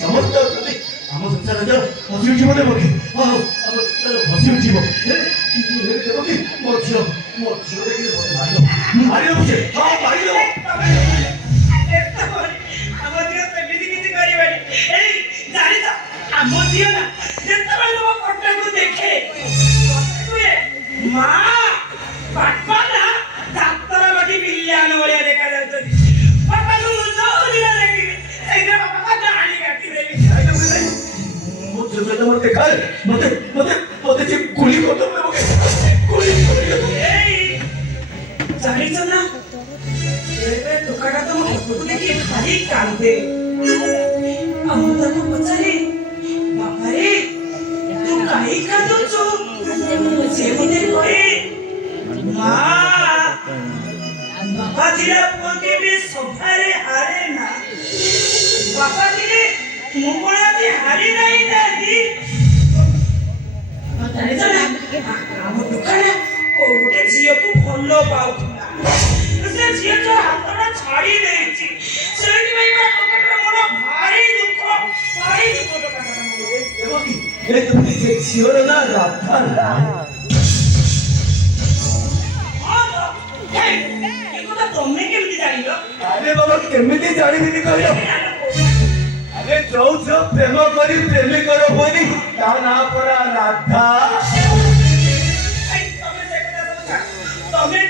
ସମସ୍ତେ ଅଛନ୍ତି ଆମ ସଂସାର ହସି ଉଠିବ ଦେବକି ଆମ ସଂସାର ହସି ଉଠିବ ଦେବକି ମୋ ଝିଅ ମାରିଦେବ ସେ ମାରିଦେବ ଆମ ଝିଅ ସେମିତି କିଛି କରିବନି। ଏଇ ଜାଣିଛ ଆମ ଝିଅ ନା ଯେତେବେଳେ ତମ ଫଟୋକୁ ଦେଖେ ମା ବାପା ନା ଯାତ୍ରା ବାଟି ବିଲିଆନ ଭଳିଆ ଦେଖାଯାଉଛନ୍ତି। ବାପାକୁ ଦୌଡ଼ିଲା ଦେଖିବି ସେଇଟା ବାପା ଗାଳି କାଟିଦେବି। ମତେ ଖାଏ ମତେ ମତେ ମତେ ସେ ଗୁଳି କରିଦେବ ଗୁଳି ଏଇ ଜାଣିଛ ନା ଏବେ ଟୋକାଟା ତମ ଫଟୋକୁ ଦେଖି ଭାରି କାନ୍ଦେ। ମୁଁ ତାକୁ ପଚାରେ ବାପାରେ ତୁ କାହିଁ କାନ୍ଦୁଛୁ? ସେ ମତେ କହେ ମା ବାପା ଥିଲା ପୁଅ କେବେ ସଭାରେ ହାରେ ନା। ବାପା ଥିଲେ ମୁଁ କଣ ଆଜି ହାରି ନାହିଁ ଦାଦି। ଜାଣିଛ ନା ଆମ ଟୋକାଟା ଗୋଟେ ଝିଅକୁ ଭଲ ପାଉଥିଲା। ସେ ଝିଅ ଯୋଉ ହାତଟା ଛାଡି ଦେଇଛି ସେଇଥିପାଇଁ ମୋ ଟୋକାଟାର ମନ ଭାରି ଦୁଃଖ ଟୋକାଟାର ମନ। ଦେବକି ଏ ତୁମେ ସେ ଝିଅର ନା ରାଧା ତମେ କେମିତି ଜାଣିଲ? ଆରେ ବାବା କେମିତି ଜାଣିବିନି କହିଲ ଆରେ ଯୋଉ ଝିଅ ପ୍ରେମ କରି ପ୍ରେମିକର ହୁଏନି ତା ନାଁ ପରା ରାଧା। ତମେ ସେ କଥା ତମେ